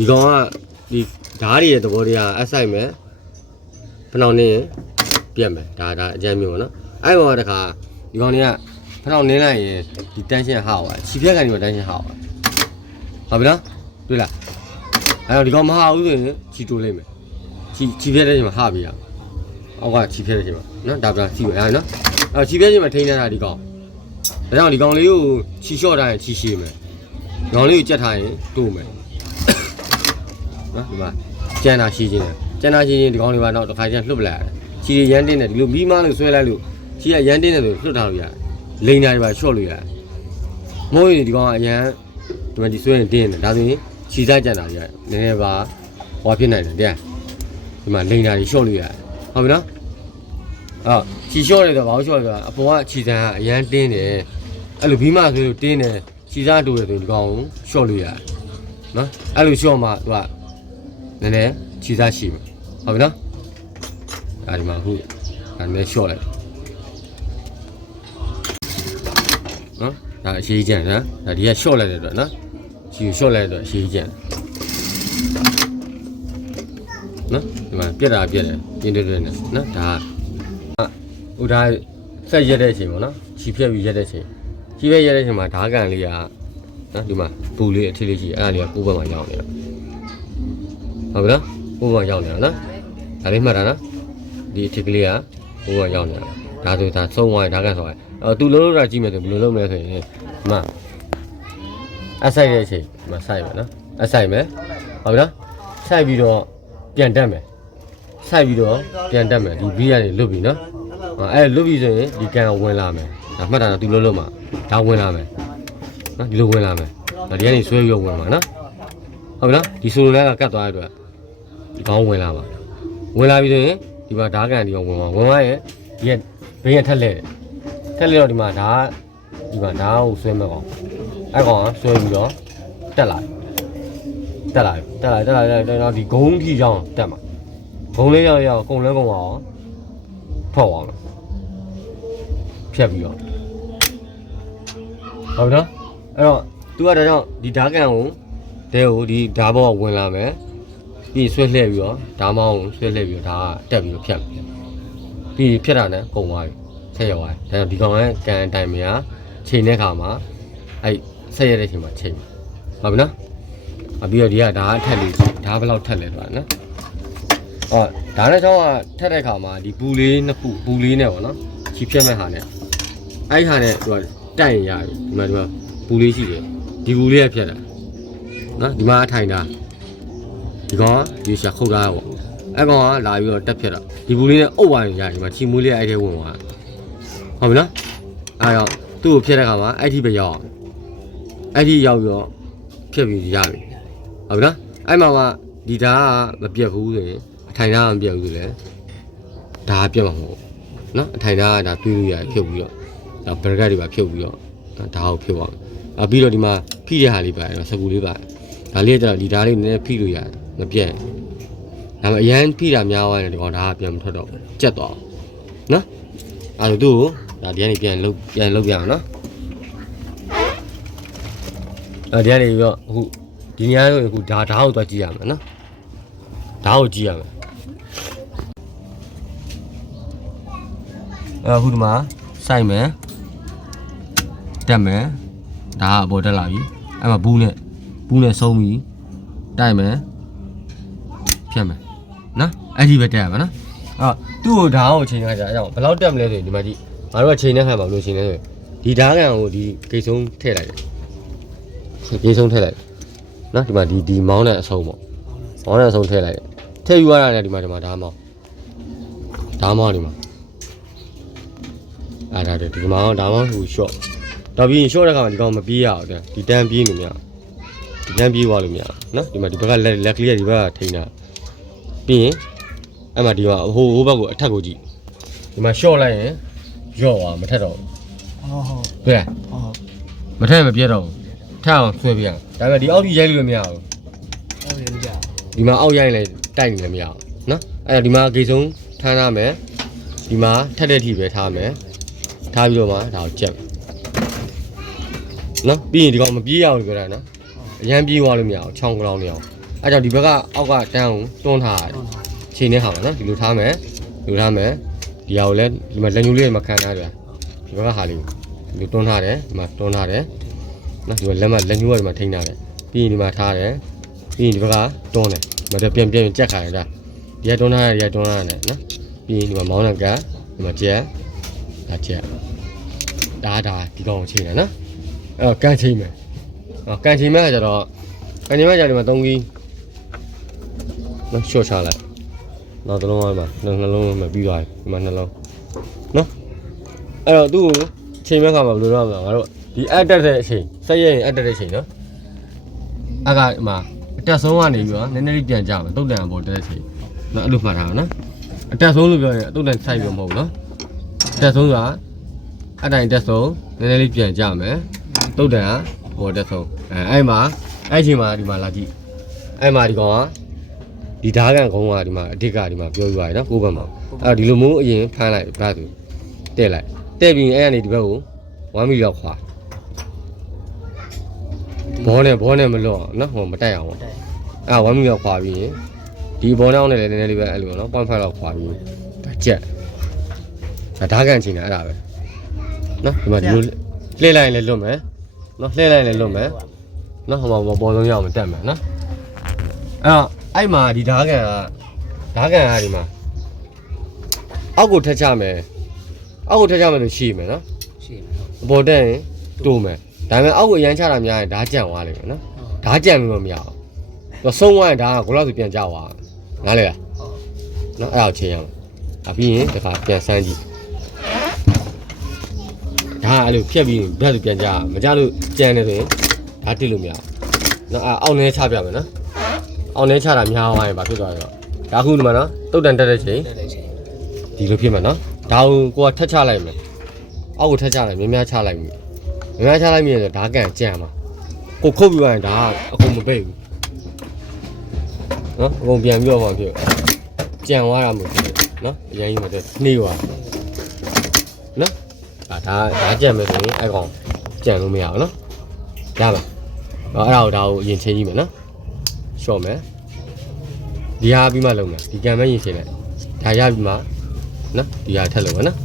ဒီကောင်ကဒီဓာတ်ရည်ရဲ့သဘောတရားအဆိုင်မယ်ဖနှောင်းနေပြက်မယ်ဒါအကျမ်းမျိုးပေါ့နော်အဲ့ပေါ်တခါဒီကောင်တွေကဖနှောင်းနေလိုက်ရင်ဒီတန်းရှင်းဟောက်သွားခြေပြက်ကနေတော့တန်းရှင်းဟောက်သွားဟုတ်ပြီနော်တွေ့လားအဲ့တော့ဒီကောင်မဟောက်ဘူးဆိုရင်ခြေတိုးလိုက်မယ်ခြေပြက်တဲ့ချိန်မှာဟပြီးရအောက်ကခြေပြက်တဲ့ချိန်မှာနော်ဒါပြစီပဲအဲ့နော်အဲ့ခြေပြက်ချိန်မှာထိန်းနေတာဒီကောင်ဒါကြောင့်ဒီကောင်လေးကိုခြေလျှော့ထားရင်ခြေရှည်မယ်ဒီကောင်လေးကိုကြက်ထားရင်တိုးမယ်နော်ဒီမှာကျန်တာရှိချင်းတယ်ကျန်တာရှိချင်းဒီကောင်လေးကတော့တစ်ခါကျလှုပ်ပလိုက်ရတယ်ခြေရမ်းတင်းတယ်ဒီလိုမီးမားလို့ဆွဲလိုက်လို့ခြေကရမ်းတင်းတယ်ဆိုလှုပ်ထားလို့ရတယ်လိန်တာတွေပါချော့လို့ရတယ်မိုးရင်ဒီကောင်ကအရန်ဒီမှာဒီဆွဲရင်တင်းတယ်ဒါဆိုရင်ခြေစားကျန်တာကြီးနည်းနည်းပါဟောဖြစ်နိုင်တယ်တဲ့ဒီမှာလိန်တာတွေချော့လို့ရတယ်ဟုတ်ပြီနော်အော်ခြေလျှော့တယ်ဆိုတော့ဘာလို့လျှော့လဲဆိုတော့အပေါ်ကခြေစားကအရန်တင်းတယ်အဲ့လိုဘီးမဆိုလို့တင်းတယ်ခြေစားတိုးတယ်ဆိုရင်ဒီကောင်ကိုလျှော့လို့ရတယ်နော်အဲ့လိုလျှော့မှသူကနည်းနည်းခြေစားရှိမှာဟုတ်ပြီနော်အဲ့ဒီမှာအခုဒါနည်းလျှော့လိုက်နော်ဒါအရှိကြီးကျန်နော်ဒါဒီကလျှော့လိုက်တဲ့အတွက်နော်ခြေကိုလျှော့လိုက်တဲ့အတွက်အရှိကြီးကျန်နော်ဒီမှာပြက်တာပြက်တယ်ပြင်းတဲ့နဲ့နော်ဒါဟိုဒါဆက်ရက်တဲ့အချိန်ပေါ့နော်ခြေဖြက်ပြီးရက်တဲ့အချိန်ခြေဖြက်ရက်တဲ့အချိန်မှာဓာကန်လေးကနော်ဒီမှာပူလေးအထီးလေးရှိအဲ့ဒါလေးကပိုးဘက်မှာရောက်နေတာဟုတ်ပြီနော်ပိုးဘက်ရောက်နေတာနော်ဒါလေးမှတ်တာနော်ဒီအထီးကလေးကပိုးဘက်ရောက်နေတာဒါဆိုဒါသုံးသွားရင်ဓာကန်ဆိုရင်သူလုံးလုံးတာကြည့်မယ်ဆိုဘယ်လိုလုပ်မလဲဆိုရင်ဒီမှာအဆိုင်တဲ့အချိန်ဒီမှာဆိုင်မယ်နော်အဆိုင်မယ်ဟုတ်ပြီနော်ဆိုင်ပြီးတော့ပြန်တက်မယ်ဆိုင်ပြီးတော့ပြန်တက်မယ်ဒီဘီးကနေလွတ်ပြီနော်အဲ့လွတ်ပြီဆိုရင်ဒီကန်ဝင်လာမယ်ဒါမှတ်တာတော့သူလုံးလုံးမှာဒါဝင်လာမယ်နော်ဒီလိုဝင်လာမယ်ဒီကနေဆွဲပြီးဝင်မှာနော်ဟုတ်ပြီနော်ဒီဆိုလိုလိုက်ကတ်သွားတဲ့အတွက်ဒီကောင်းဝင်လာပါဝင်လာပြီဆိုရင်ဒီမှာဓာကန်ဒီအောင်ဝင်သွားရင်ဒီကဘေးကထက်လဲတော့ဒီမှာဓာကိုဆွဲမဲ့ကောင်အဲ့ကောင်ကဆွဲပြီးတော့တက်လာတော့ဒီဂုံးထီကြောင်းတက်မှာဂုံးလေးရောက်ကုံလဲကုံအောင်ဖောက်အောင်ဖြတ်ပြီးတော့ဟုတ်နော်အဲ့တော့သူကဒါကြောင့်ဒီဓာကန်ကိုဒီဓာဘောကဝင်လာမယ်ပြီးဆွဲလှည့်ပြီးတော့ဓာမောင်းကိုဆွဲလှည့်ပြီးတော့ဒါကတက်ပြီးတော့ဖြတ်ပြီးဖြတ်တာနဲ့ကုံသွားပြီဆက်ရောက်သွားတယ်ဒါကြောင့်ဒီကောင်ကကန်တိုင်မရချိန်တဲ့ခါမှာအဲ့ဆက်ရတဲ့ချိန်မှာချိန်ဟုတ်ပြီနော်ပြီးတော့ဒီကဒါအထက်လေးဒါဘယ်လောက်ထက်လဲတော့နော်ဒါနဲ့ကြောင်းကထက်တဲ့ခါမှာဒီဘူးလေးနှစ်ခုဘူးလေးနဲ့ပေါ့နော်ချီဖြတ်မဲ့ဟာနဲ့အဲ့ဟာနဲ့သူကတိုက်ရင်ရပြီဒီမှာဘူးလေးရှိတယ်ဒီဘူးလေးကဖြတ်တာနော်ဒီမှာထိုင်တာဒီကောင်ကဒီရှာခုတ်တာပေါ့အဲ့ကောင်ကလာပြီးတော့တက်ဖြတ်တာဒီဘူးလေးနဲ့အုပ်သွားရင်ရဒီမှာချီမွေးလေးအဲ့ထဲဝင်သွားဟုတ်ပြီနော်အဲ့တော့သူ့ကိုဖြတ်တဲ့ခါမှာအဲ့ဒီပဲရောက်အဲ့ဒီရောက်ပြီးတော့ဖြတ်ပြီးရပြီဟုတ်ပြီနော်အဲ့မှာကဒီဓာတ်ကမပြတ်ဘူးဆိုရင်အထိုင်ဓာတ်ကမပြတ်ဘူးဆိုရင်ဓာတ်ပြတ်မှာမဟုတ်ဘူးနော်အထိုင်ဓာတ်ကဒါတွေးလို့ရတယ်ဖြုတ်ပြီးတော့ဒါဘရဂတ်တွေပါဖြုတ်ပြီးတော့ဓာတ်ကိုဖြုတ်အောင်ပြီးတော့ဒီမှာဖိတဲ့ဟာလေးပါစကူလေးပါဒါလေးကျတော့ဒီဓာတ်လေးနည်းနည်းဖိလို့ရတယ်မပြတ်ဒါမှအရန်ဖိတာများသွားရင်ဒီကောင်ဓာတ်ကပြန်မထွက်တော့ကြက်သွားနော်အဲ့တော့သူ့ကိုဒါဒီကနေပြန်လုပ်ပြအောင်နော်ဒီကနေပြီးတော့အခုဒီညဆိုအခုဓာတ်ကိုသွားကြည့်ရမယ်နော်ဓာတ်ကိုကြည့်ရမယ်အခုဒီမှာစိုက်မယ်တက်မယ်ဓာတ်အပေါ်တက်လာပြီအဲ့မှာဘူးနဲ့ဆုံးပြီတိုက်မယ်ဖြတ်မယ်နော်အဲ့ဒီပဲတက်ရမှာနော်သူ့ကိုဓာတ်ကိုချိန်ခါကြအောင်ဘယ်လောက်တက်မလဲဆိုရင်ဒီမှာကြည့်ငါတို့ကချိန်တဲ့ခါမှာဘယ်လိုချိန်လဲဆိုရင်ဒီဓာတ်ကန်ကိုဒီဂိတ်ဆုံးထည့်လိုက်တယ်ဂိတ်ဆုံးထည့်လိုက်နော်ဒီမှာဒီမောင်းနဲ့အဆုံးပေါ့မောင်းနဲ့အဆုံးထည့်လိုက်တယ်ထည့်ယူရတာနဲ့ဒီမှာဓာတ်မောင်းဒီမှာအဲ့ဒါဒီမောင်းဓာတ်မောင်းဟိုရှော့တော့ပြီးရင်ရှော့တဲ့ခါမှာဒီကောင်မပြေးရအောင်တဲ့ဒီတန်းပြေးနေမရဒီတန်းပြေးသွားလို့မရနော်ဒီမှာဒီဘက်ကလက်ကလေးကဒီဘက်ကထိန်းတာပြီးရင်အဲ့မှာဒီမှာဟိုဘက်ကိုအထက်ကိုကြည့်ဒီမှာရှော့လိုက်ရင်ရော့သွားမထက်တော့ဘူးဟုတ်တွေ့လားမထက်မပြတ်တော့ဘူးထက်အောင်ဆွဲပြရဒါပေမဲ့ဒီအောက်ကြီးရိုက်လို့မရဘူးအောက်ရိုက်လို့ရဒီမှာအောက်ရိုက်လိုက်တိုက်နေလည်းမရဘူးနော်အဲ့ဒါဒီမှာဂိတ်ဆုံးထားရမယ်ဒီမှာထက်တဲ့ထိပဲထားမယ်ထားပြီးတော့မှဒါကိုကြက်နော်ပြီးရင်ဒီကောင်မပြေးရအောင်ပြောတာနော်အရန်ပြေးသွားလို့မရအောင်ချောင်းကလောင်းနေအောင် အဲ့ကြောင့်ဒီဘက်ကအောက်ကတန်းကိုတွန်းထားရတယ်ချိန်နဲ့ဟာပါနော်ဒီလိုထားမယ်ဒီဟာကိုလည်းဒီမှာလက်ညှိုးလေးမှာခံထားတယ်ဒီဘက်ကဟာလေးဒီလိုတွန်းထားတယ်ဒီမှာတွန်းထားတယ်နော်ဒီလက်ညှိုးတွေမှာထိန်းထားတယ်ပြီးရင်ဒီမှာထားတယ်ပြီးရင်ဒီဘက်ကတွန်းတယ်မတပြန်ကြက်ခါရတာဒီကတွန်းထားတယ်နော်ပြီးရင်ဒီမှာမောင်းတဲ့ကဒီမှာကြက်ဒါကြက်ဒါဒီကောင်ကိုချိန်တယ်နော်အဲ့တော့ကန်ချိန်မယ်ကန်ချိန်မဲ့ကကြတော့ကန်ချိန်မဲ့ကြဒီမှာ3ကြီးနော်ရှော့ချလိုက်နောက်တစ်လုံးမှာနှလုံးမှာပြီးသွားပြီဒီမှာနှလုံးနော်အဲ့တော့သူ့ကိုချိန်မဲ့ခါမှာဘယ်လိုလုပ်ရမလဲငါတို့ဒီအတက်တဲ့အချိန်စက်ရဲရင်အတက်တဲ့အချိန်နော်အကဒီမှာအတက်ဆုံးကနေပြီးတော့နည်းနည်းလေးပြန်ကြမယ်တုတ်တန်ပေါ်တက်တဲ့အချိန်နော်အဲ့လိုမှတ်ထားပါနော်အတက်ဆုံးလို့ပြောရင်တုတ်တန်ဆိုင်ပြီးမဟုတ်ဘူးနော်အတက်ဆုံးကအတိုင်းတက်ဆုံးနည်းနည်းလေးပြန်ကြမယ်တုတ်တန်ကပေါ်တက်ဆုံးအဲ့မှာအဲ့ချိန်မှာဒီမှာလာကြည့်အဲ့မှာဒီကောင်ကဒီဓာတ်ကန်ကုန်းကဒီမှာအဓိကဒီမှာပြောပြရတယ်နော်ကိုယ့်ဘက်မှာအဲ့ဒီလိုမျိုးအရင်ဖမ်းလိုက်ဗတ်သူတဲ့လိုက်တဲ့ပြီးအဲ့ကနေဒီဘက်ကို1မီလောက်ခွာဘောနဲ့မလော့နော်ဟိုမတက်အောင်အဲ့1မီလောက်ခွာပြီးရင်ဒီဘောနှောင်းနဲ့လည်းနည်းနည်းလေးပဲအဲ့လိုနော်0.5လောက်ခွာပြီးဒါကြက်ဒါဓာတ်ကန်ချိန်တာအဲ့ဒါပဲနော်ဒီမှာဒီလိုလှည့်လိုက်ရင်လည်းလွတ်မယ်နော်လှည့်လိုက်ရင်လည်းလွတ်မယ်နော်ဟိုမှာဘောလုံးရအောင်တက်မယ်နော်အဲ့မှာဒီဓာတ်ကန်ကဒီမှာအောက်ကိုထက်ချမယ်လို့ရှိမယ်နော်ရှိမယ်အပေါ်တက်ရင်တိုးမယ်ဒါပေမဲ့အောက်ကိုအရန်ချတာများရင်ဓာတ်ကြံသွားလိမ့်မယ်နော်ဓာတ်ကြံပြီးတော့မရအောင်သူဆုံးသွားရင်ဓာတ်ကဘယ်လောက်ဆိုပြန်ကျသွားနားလေလားနော်အဲ့ဒါကိုချိန်ရအောင်ပြီးရင်တစ်ခါပြန်ဆန်းကြည့်ဒါအဲ့လိုဖြတ်ပြီးဘက်ဆိုပြန်ကျမကျလို့ကြံနေဆိုရင်ဓာတ်တိလို့မရအောင်နော်အောက်နေချပြမယ်နော်အောက်နေချတာများသွားရင်ဘာဖြစ်သွားလဲတော့ဒါခုဒီမှာနော်တုတ်တန်တက်တဲ့ချိန်ဒီလိုဖြစ်မှာနော်ဒါကိုကထက်ချလိုက်မယ်အောက်ကိုထက်ချလိုက်များချလိုက်ပြီများချလိုက်ပြီဆိုဓာတ်ကန်ကြံမှာကိုခုတ်ပြီးသွားရင်ဒါကအကုန်မပိတ်ဘူးနော်အကုန်ပြန်ပြီးတော့မှဖြစ်ကြံသွားတာမဟုတ်ဘူးနော်အရင်ကြီးမတက်နှေးသွားနော်ဒါကြံမယ်ဆိုရင်အဲ့ကောင်ကြံလို့မရဘူးနော်ရပါအဲ့ဒါကိုအရင်ချိန်ကြည့်မယ်နော်ရှော့မယ်ဒီဟာပြီးမှလုပ်မယ်ဒီကံမဲရင်ချိန်လိုက်ဒါရပြီးမှနော်ဒီဟာထက်လို့ပဲနော်